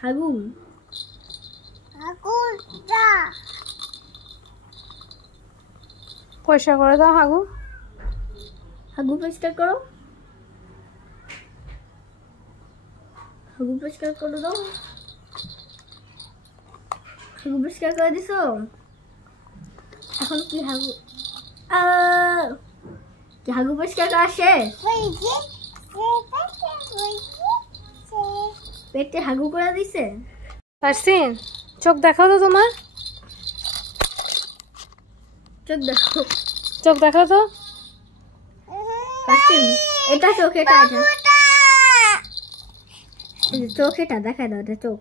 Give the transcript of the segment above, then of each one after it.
হাগু পয়সা করে দাও হাগু। হাগু পরিষ্কার করো, হাগু পরিষ্কার করে দাও। হাগু পরিষ্কার করে দিছো, এখন কি হাগু কি হাগু পরিষ্কার করা শেষ? পেটে হাগু করে দিছে। ফারসিন চোখ দেখাও তো তোমার, চোখ দেখো, চোখ দেখাও তো। ফারসিন এটা চোখ, এটা চোখ, এটা দেখা দাও, এটা চোখ,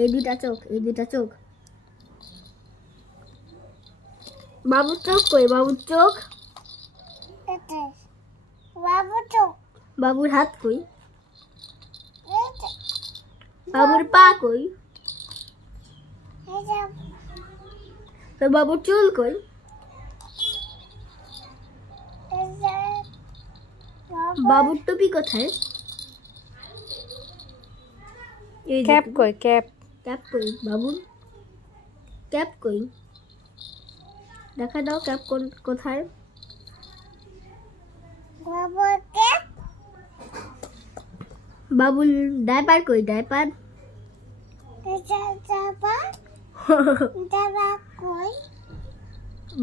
এই দুটা চোখ, এই দুটা চোখ। বাবুর চোখ কই? বাবুর চোখ, বাবুর হাত কই? বাবুর পা কই? তো বাবুর চুল কই? বাবুর টুপি কোথায়? ক্যাপ কই? ক্যাপ ক্যাপ কই? বাবুর ক্যাপ কই? দেখা দাও ক্যাপ কোথায়? বাবুর ডাইপার কই? ডাইপার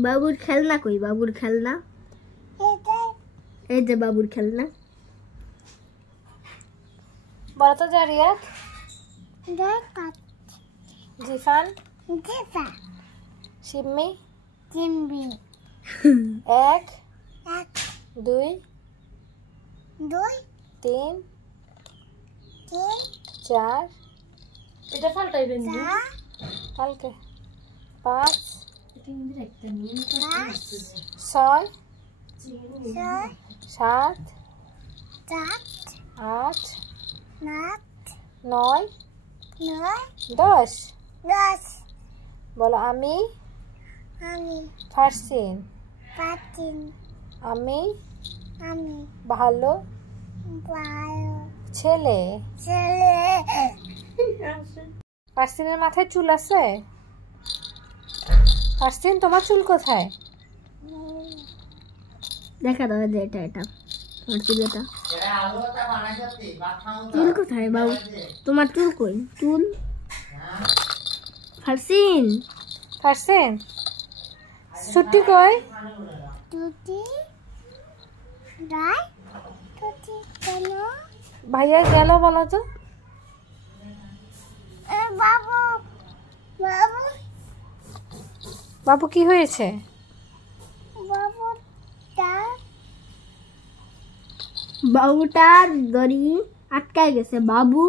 বাবুর খেলনা কই? বাবুর খেলনা, এই যে বাবুর খেলনা। বলো তো জারিয়াত। জিফান, সিম্মি, 1 2 3 4 এটা পাল্টাইবেন কালকে 5 6 7 8 9 10 বলো আমি ফারসিন, আমি ভালো ছেলে। ফারসিনের মাথায় চুল আছে? ফারসিন তোমার চুল কোথায়? দেখা দাও, যে এটা এটা তোমার চুল, এটা চুল কোথায়? বাবু তোমার চুল কই? চুল ফারসিন, ফারসিন ছুটি কই? ভাইয়া গেল বলো তো। বাবু কি হয়েছে? বাবুটার দড়ি আটকায় গেছে। বাবু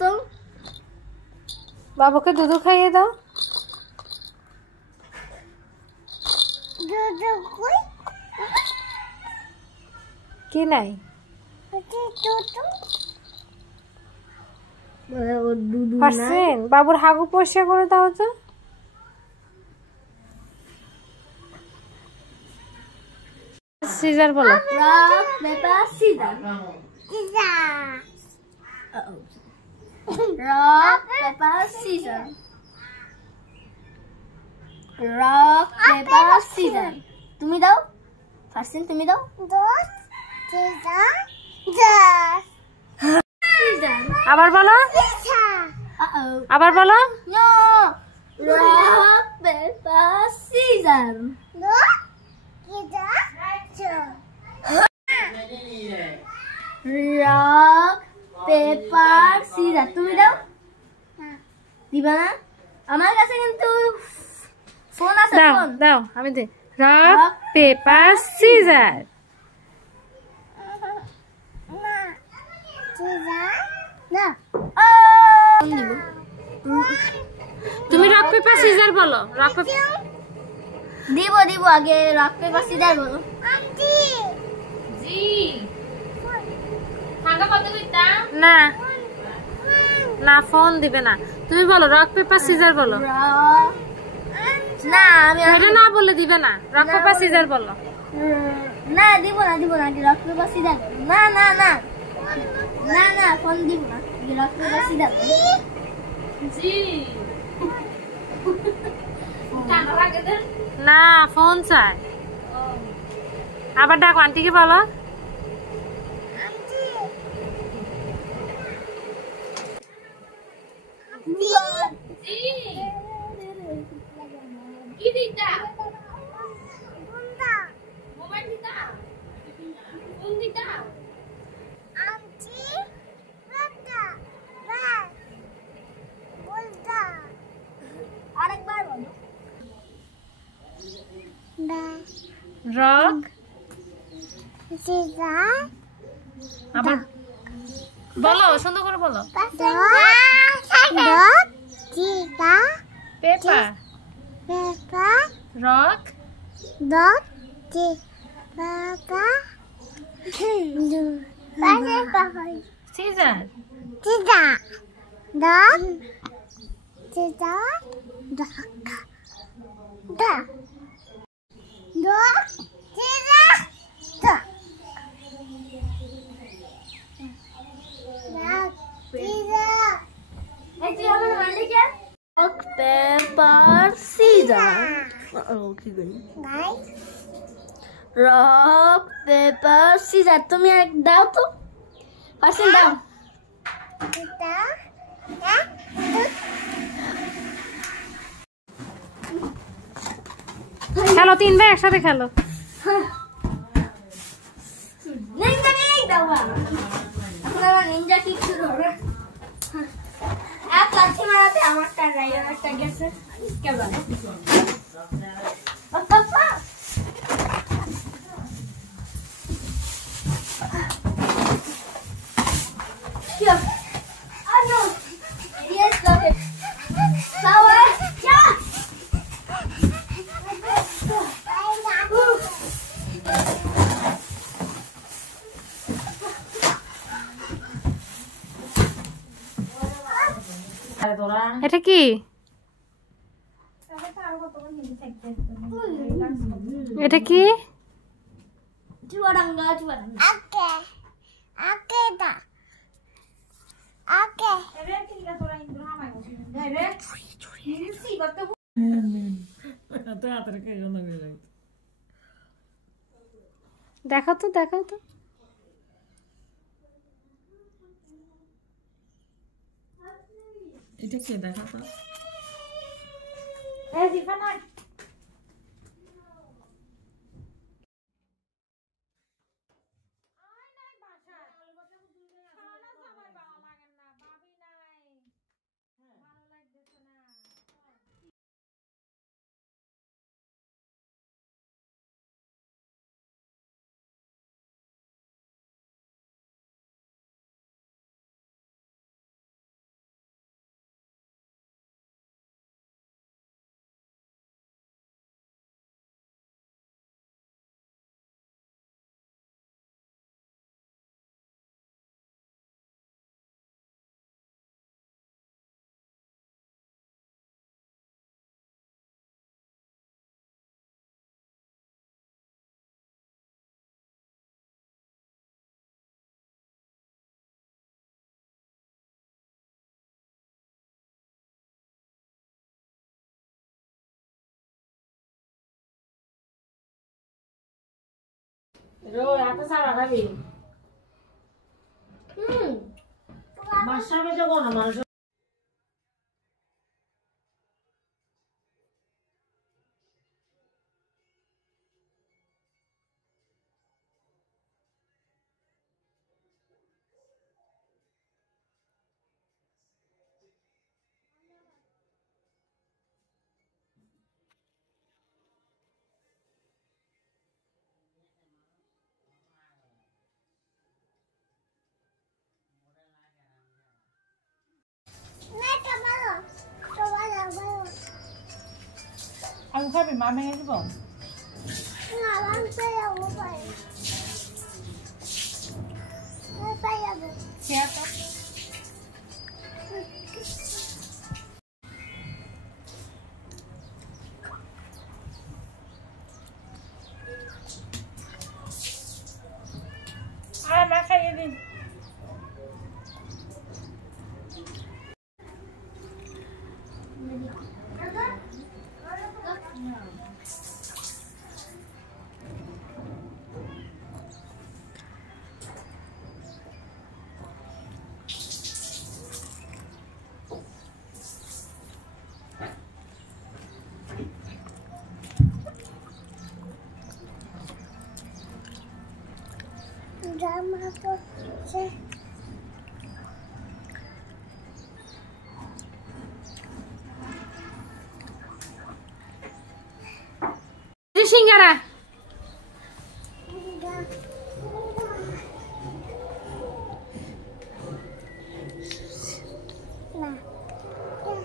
তো বাবুকে দুধ খাইয়ে দাও। কি নাই? ফারসিন বাবুর হাগু পরিষ্কার করে দাও তো। সিজার বলো। Rock paper scissors, rock paper scissors, rock paper caesar. তুমি দাও ফারসিন, তুমি দাও। আবার বলো, আবার বলো। No, rock paper scissors. Rock paper caesar, তুমি দাও। দিবা না? আমার কাছে কিন্তু ফোন আছে। দাও দাও, আমি দে। Rock paper caesar. তুমি রক পেপার সিজার বলো। রক পেপার দিব দিব, আগে রক পেপার সিজার বলো। না না, ফোন দিবে না। তুমি বলো রক পেপার সিজার বলো। না আমি এটা না বলে দিবে না। রক পেপার সিজার বলো। না দিব না, দিব না, রক পেপার সিজার। না না না না না ফোন দিব না রক পেপার সিজা জি না ফোন চাই আবার ডাকো আন্টিকে বলো আরেকবার বলো রক আবার বলো সুন্দর করে বলো paper rock caesar rock paper caesar কি করি রক পেপার সিজার তুমি এক দাও তো পার্সেন্ট দাও খেলো 3 ভাই একসাথে খেলো নিনজা কিক দাও এখন আমার নিনজা কিক শুরু হবে এক লাঠি মারাতে আমারটা রাইডারটা গেছে কে বলে এটা কি এটা কি চুয়াডাঙ্গা দেখাও তো এটা কে দেখা তো রো এত সারা খাবি মাশরাফে যাবো না মানুষ আমি খাবি মা ভেঙে দিব মা খাইয়ে দিন সিঙ্গারা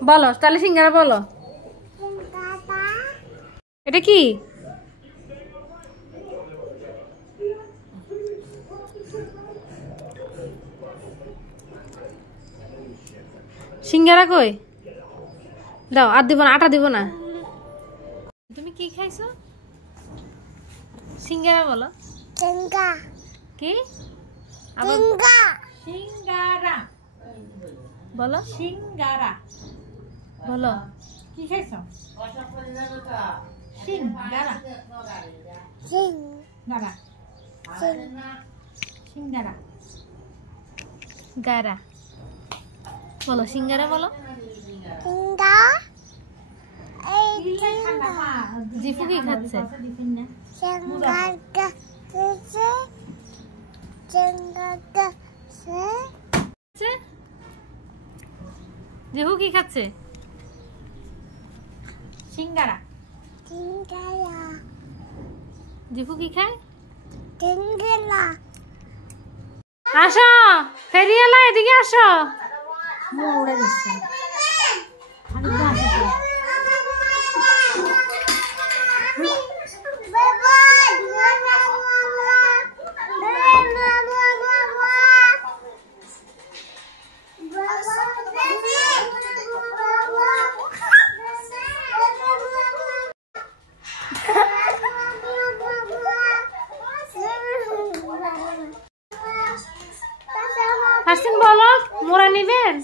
বলো, তাহলে সিঙ্গারা বলো। এটা কি? সিঙ্গারা কই? দাও, আর দিব না, আটা দিব না। তুমি কি খাইছো? সিঙ্গারা বলো। কি? সিঙ্গারা বলো, সিঙ্গারা বলো। কি খাইছ? সিঙ্গারা গারা সিঙ্গারা গারা বলো, সিঙ্গারা বলো। জিফু কি খাচ্ছে? জিফু কি খাচ্ছে? সিঙ্গারা জিফু কি খায়? আসো ফেরিয়ালা, এদিকে আসো। উড়ে দিচ্ছে হাসিন বলো, মোরা নিবেন?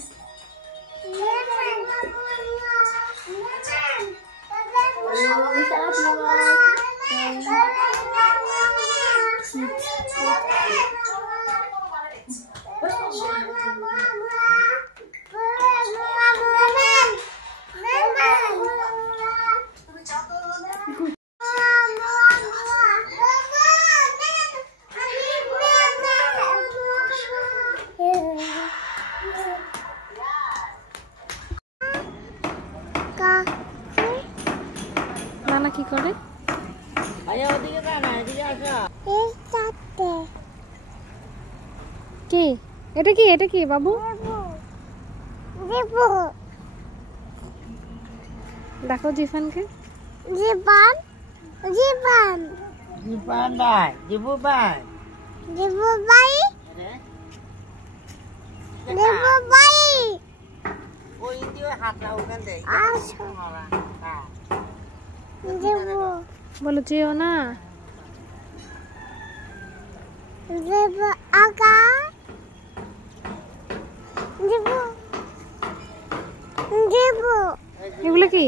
নানা কি করে? কি এটা? কি এটা? কি বাবু? দেখো জিফানকে। জীবন জীবন জীবন ভাই জীবু ভাই জীবু ভাই জীবু ভাই ওই দিয়ে হাত লাউ গান দে আসো জীবু বলো যেও না। জীবু আগা জীবু জীবু এগুলো কি?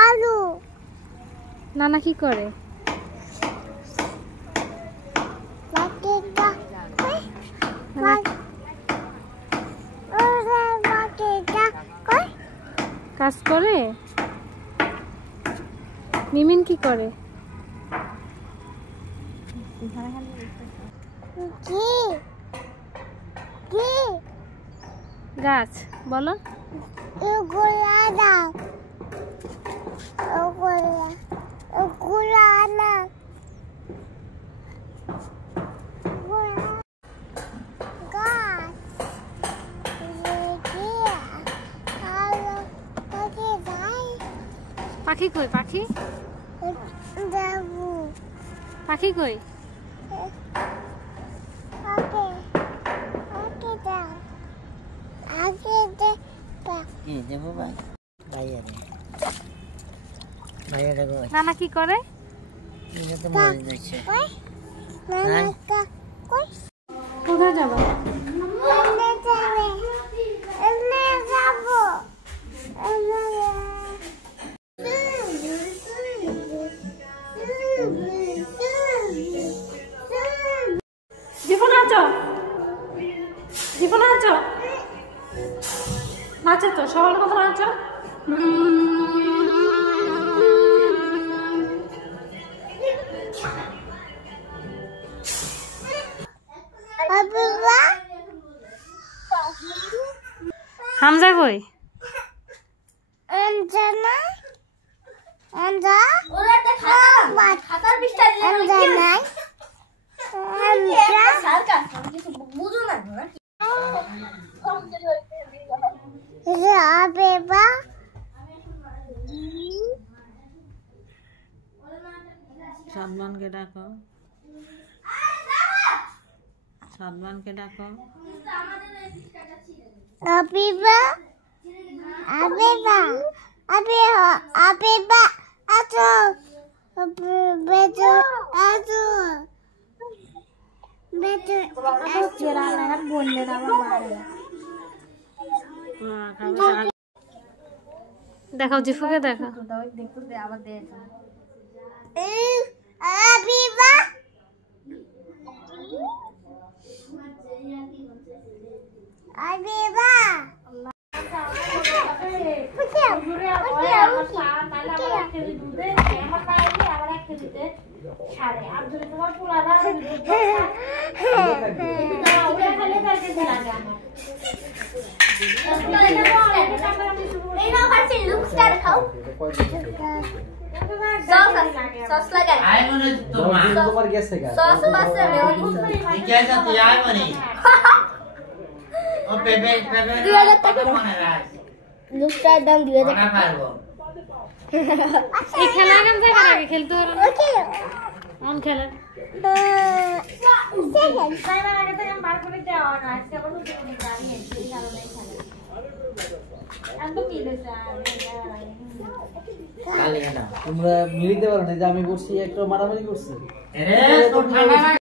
আলু। নানা কি করে? কাজ করে। মিমিন কি করে? কি কি গাছ বলো। ওগুলা দাও ওগুলা ওগুলা না গাছ পাখি কই? পাখি দেবু পাখি কই? ওকে ওকে দাও আগে দে কি দেবো ভাই ভাইয়া রে ভাইয়া রে কই নানা কি করে? এটা তো মরে যাচ্ছে কই নানা কই কোথায় যাবো? এনে যাবে এনে যাবো এনে জীবন নাচো, জীবন নাচো, নাচো তো সবার কথা নাচো। হামজা কই? খাতার পৃষ্ঠা বুঝো না সাদমানকে ডাকো, সাদমানকে ডাকো। আবিবা আবিবা আবিবা আবিবা আছো বেজো আছো বেজো আছো রান্না বললে না আমার মারে দেখাও জিফুকে দেখাও। দেখো আবার দে আবিবা আবিবা লুকটার দাম 2000 টাকা। এই খেলা এখান থেকে আগে খেলতে পারো না? কোন খেলা? তোমরা মিলিতে পারো না যে আমি করছি একটা মারামারি করছি